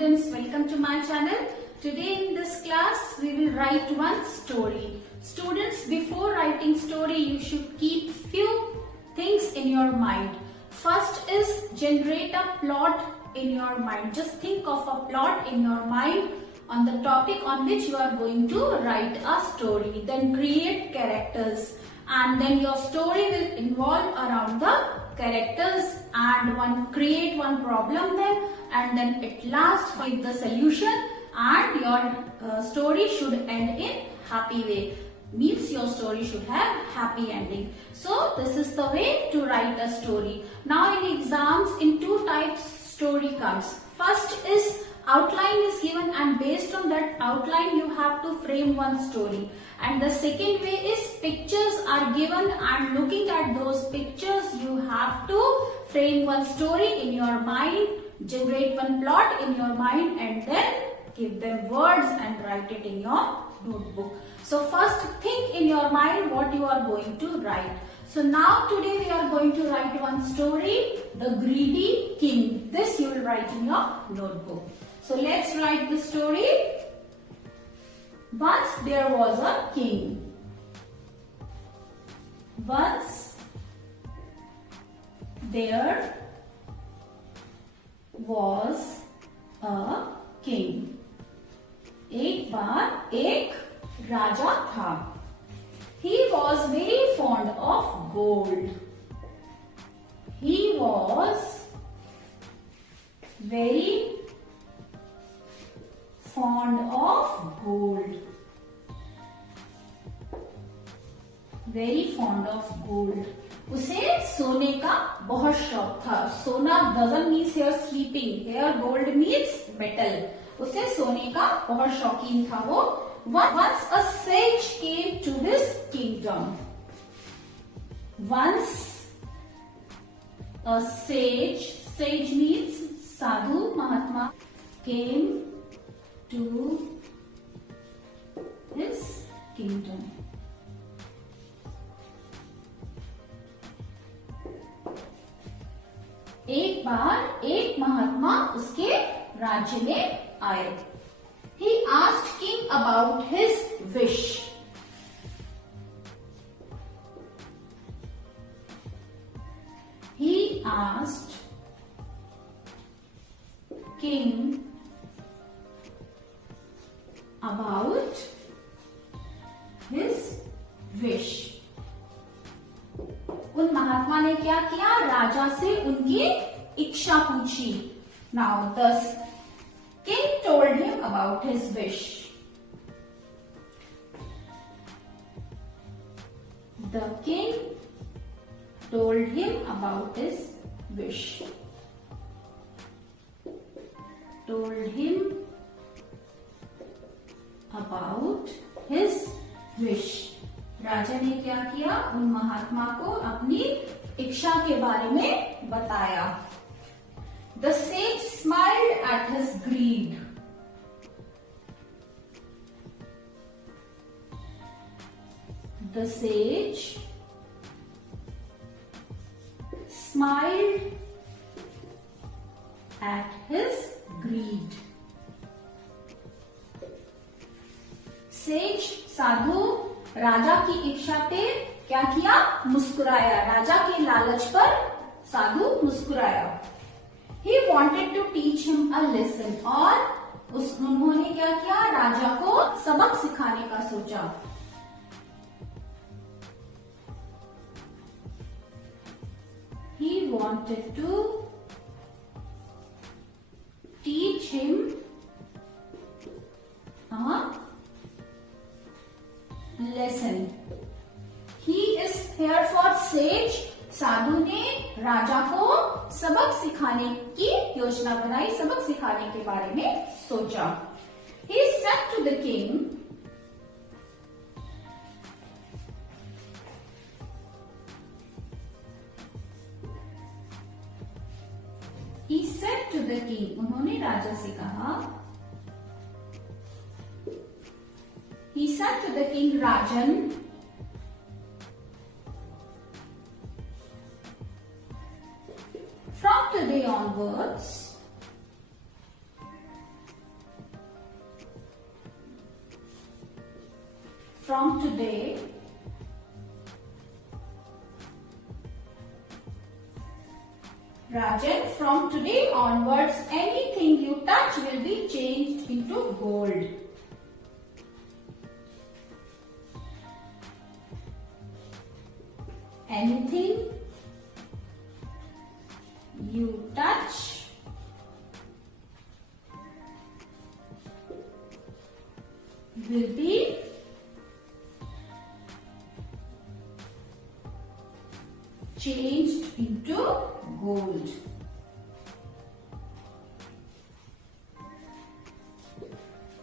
students, welcome to my channel. Today in this class we will write one story. Students, before writing story you should keep few things in your mind. First is generate a plot in your mind. Just think of a plot in your mind on the topic on which you are going to write a story. Then create characters and then your story will involve around the characters and create one problem then and then at last find the solution and your story should end in happy way. Means your story should have happy ending. So this is the way to write a story. Now in exams in two types story comes. First is outline is given and based on that outline you have to frame one story. And the second way is pictures are given and looking at those pictures you have to frame one story in your mind, generate one plot in your mind and then give them words and write it in your notebook. So first think in your mind what you are going to write. So now today we are going to write one story, The Greedy King. This you will write in your notebook. So let's write the story. Once there was a king. Once there was a king. एक बार एक राजा था. He was very fond of gold. He was very fond of gold. Very fond of gold. उसे सोने का बहुत शौक था. सोना doesn't mean here sleeping. Here gold means metal. उसे सोने का बहुत शौकीन था वो. Once a sage came to his kingdom. Once a sage means sadhu, mahatma, came to his kingdom. एक बार एक महात्मा उसके राज्य में आए. He asked king about his wish. He asked king about his wish. उन महात्मा ने क्या किया? राजा से उनकी इच्छा पूछी. Now thus king told him about his wish. The king told him about his wish. Told him about his wish. राजा ने क्या किया? उन महात्मा को अपनी इच्छा के बारे में बताया. The sage smiled at his greed. The sage smiled at his greed. Sage साधु राजा की इच्छा पे क्या किया? मुस्कुराया. राजा के लालच पर साधु मुस्कुराया. He wanted to teach him a lesson. और उन्होंने क्या किया? राजा को सबक सिखाने का सोचा. He wanted to teach him a lesson. He is here for sage. साधु ने राजा को सबक सिखाने की योजना बनाई, सबक सिखाने के बारे में सोचा. He said to the king, he said to the king, उन्होंने राजा से कहा. He said to the king, Rajan, from today onwards, from today, Rajan, from today onwards, anything you touch will be changed into gold. Anything you touch will be changed into gold.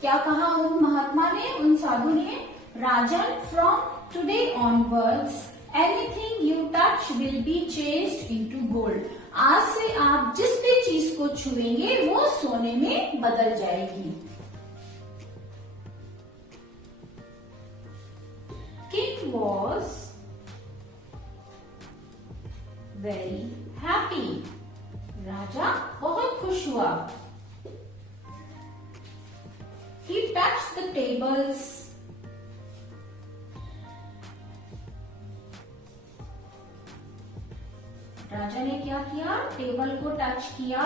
क्या कहा उन महात्मा ने, उन साधु ने? Rajan, from today onwards anything you touch will be changed into gold. आज से आप जिस भी चीज को छुएंगे वो सोने में बदल जाएगी. King was very happy. राजा बहुत खुश हुआ. He touched the tables. राजा ने क्या किया? टेबल को टच किया.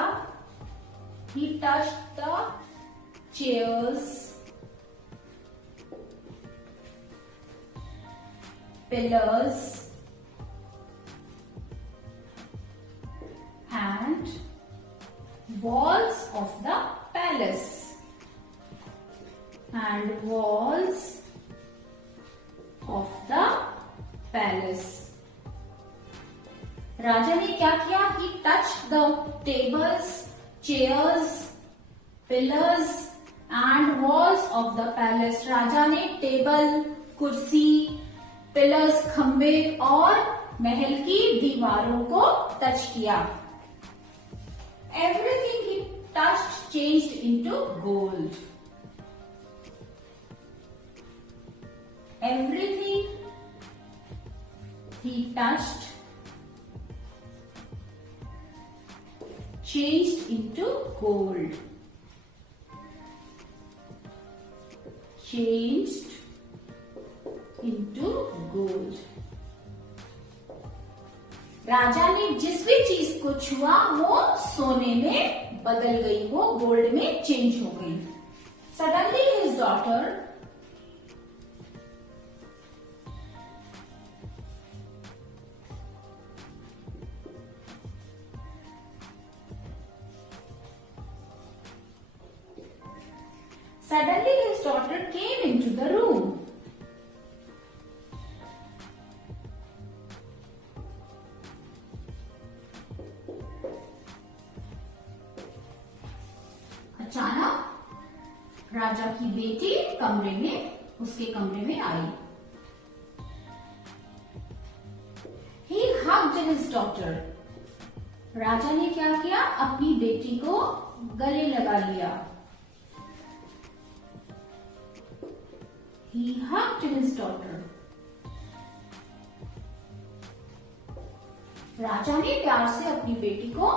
He touched the chairs, pillars, and walls of the palace. And walls of the palace. राजा ने क्या किया? He touched the tables, chairs, pillars and walls of the palace. राजा ने table, कुर्सी, पिलर्स, खंबे और महल की दीवारों को टच किया. Everything he touched changed into gold. Everything he touched changed into gold. Changed into gold. राजा ने जिस भी चीज को छुआ वो सोने में बदल गई, वो गोल्ड में चेंज हो गई. Suddenly his daughter came into the room. अचानक राजा की बेटी उसके कमरे में आई. He hugged his daughter. राजा ने क्या किया? अपनी बेटी को गले लगा लिया. He hugged his daughter. राजा ने प्यार से अपनी बेटी को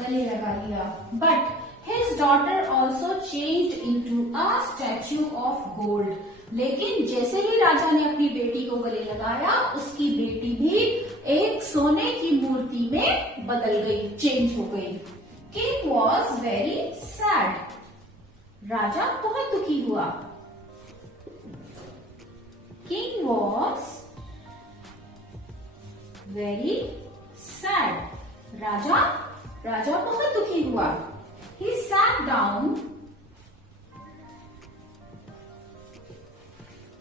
गले लगा लिया. But his daughter also changed into a statue of gold. लेकिन जैसे ही राजा ने अपनी बेटी को गले लगाया, उसकी बेटी भी एक सोने की मूर्ति में बदल गई, चेंज हो गई. King was very sad. राजा बहुत दुखी हुआ. King was very sad. राजा बहुत दुखी हुआ. He sat down.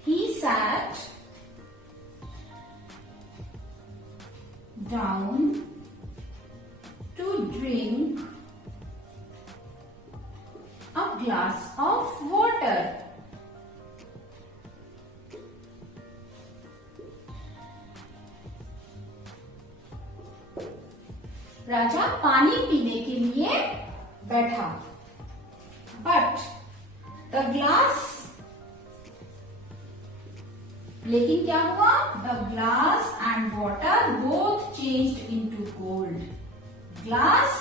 He sat down to drink a glass of water. राजा पानी पीने के लिए बैठा. बट द ग्लास, लेकिन क्या हुआ? The glass and water both changed into gold. Glass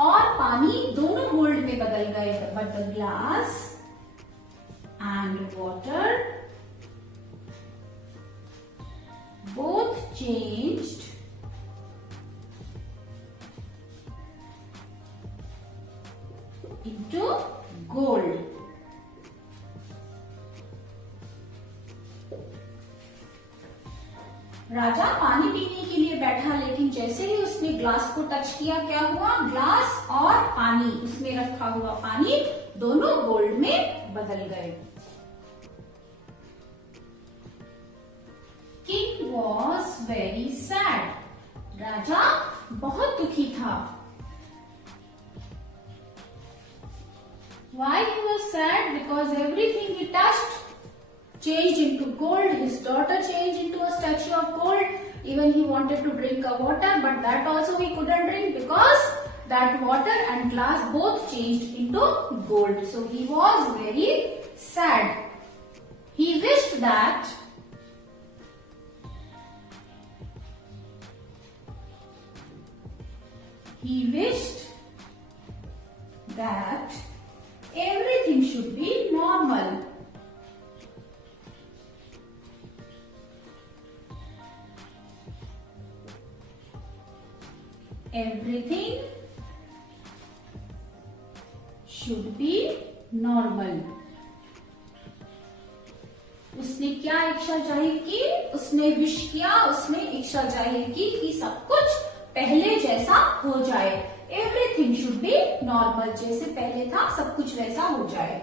और पानी दोनों गोल्ड में बदल गए. But the glass and water changed into gold. राजा पानी पीने के लिए बैठा, लेकिन जैसे ही उसने ग्लास को टच किया, क्या हुआ? ग्लास और पानी, उसमें रखा हुआ पानी दोनों गोल्ड में बदल गए। King was very sad. राजा बहुत दुखी था। Why he was sad? Because everything he touched changed into gold. His daughter changed into a statue of gold. Even he wanted to drink a water, but that also he couldn't drink because that water and glass both changed into gold. So he was very sad. He wished that everything should be normal. Everything should be normal. उसने क्या इच्छा जाहिर की? उसने wish किया, उसने इच्छा जाहिर की कि सब कुछ पहले जैसा हो जाए। एवरीथिंग शुड बी नॉर्मल, जैसे पहले था सब कुछ वैसा हो जाए।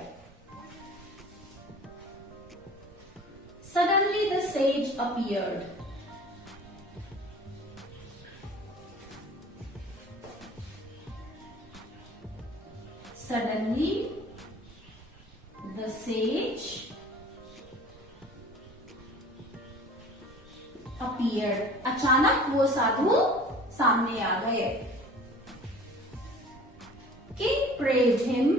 Suddenly the sage appeared. Suddenly the sage appeared. अचानक वो साधु सामने आ गए। King prayed him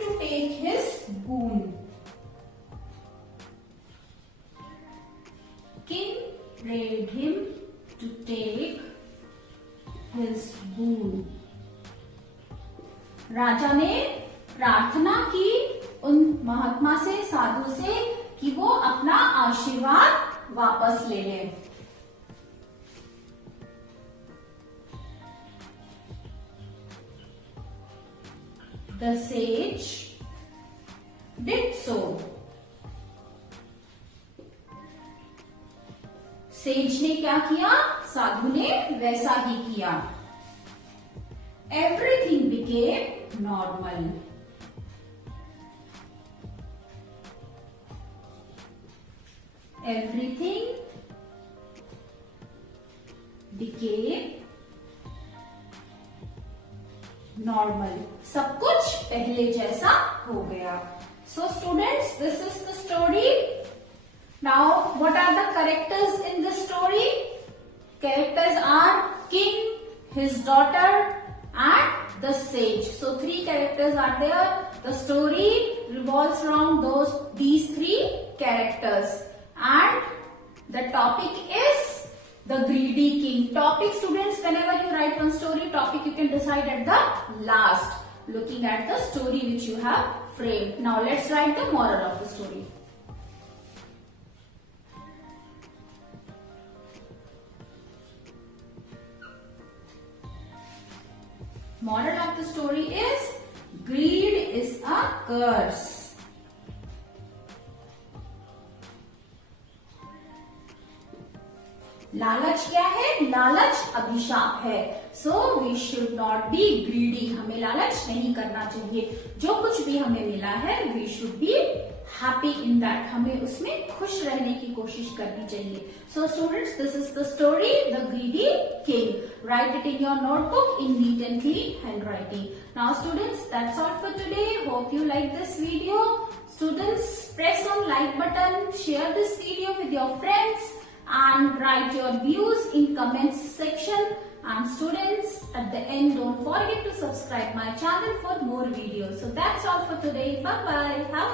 to take his boon. King prayed him to take his boon. राजा ने प्रार्थना की उन महात्मा से, साधु से, कि वो अपना आशीर्वाद वापस ले ले। The sage did so. Says ने क्या किया? साधु ने वैसा ही किया। Everything became normal. Everything became normal. सब कुछ पहले जैसा हो गया। So students, this is the story. Now, what are the characters in this story? Characters are king, his daughter, and the sage. So, three characters are there. The story revolves around these three characters. And the topic is the greedy king. Topic, students, whenever you write one story, topic you can decide at the last, looking at the story which you have framed. Now, let's write the moral of the story. Moral of the story is greed is a curse. लालच क्या है? लालच अभिशाप है। So we should not be greedy. हमें लालच नहीं करना चाहिए। जो कुछ भी हमें मिला है, we should be happy in that. हमें उसमें खुश रहने की कोशिश करनी चाहिए। So students, this is the story, The Greedy King. Write it in your notebook in neat and clean handwriting. Now students, that's all for today. Hope you like this video. Students, press on like button, share this video with your friends, and write your views in comments section. And students, at the end, don't forget to subscribe my channel for more videos. So that's all for today. Bye bye. Have a